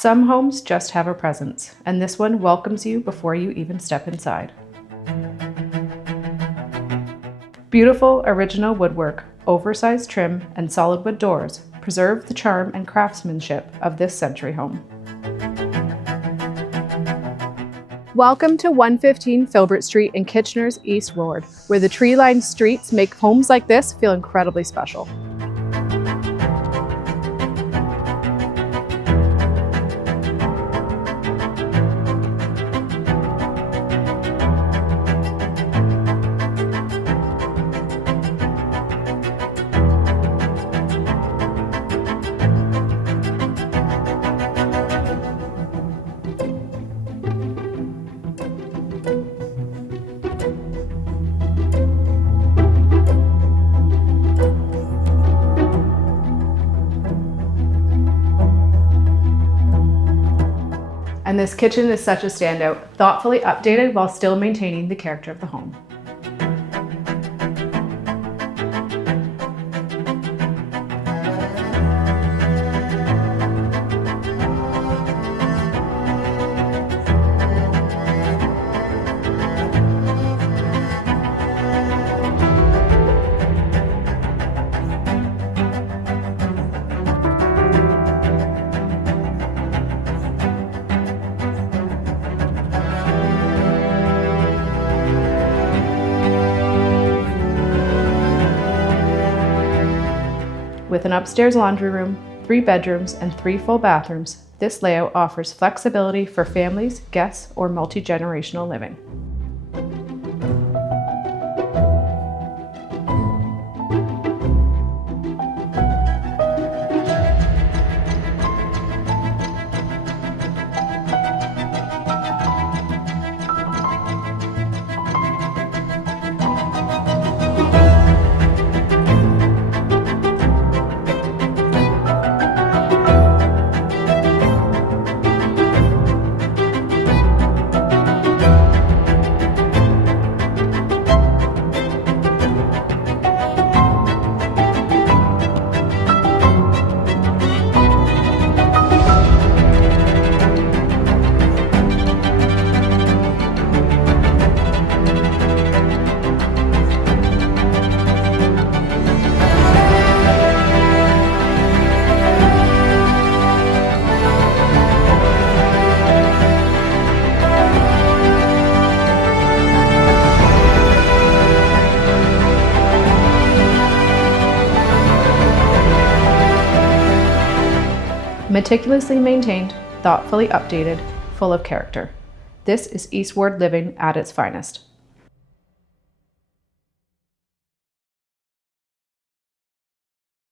Some homes just have a presence, and this one welcomes you before you even step inside. Beautiful original woodwork, oversized trim, and solid wood doors preserve the charm and craftsmanship of this century home. Welcome to 115 Filbert Street in Kitchener's East Ward, where the tree-lined streets make homes like this feel incredibly special. And this kitchen is such a standout, thoughtfully updated while still maintaining the character of the home. With an upstairs laundry room, 3 bedrooms, and 3 full bathrooms, this layout offers flexibility for families, guests, or multi-generational living. Meticulously maintained, thoughtfully updated, full of character. This is East Ward living at its finest.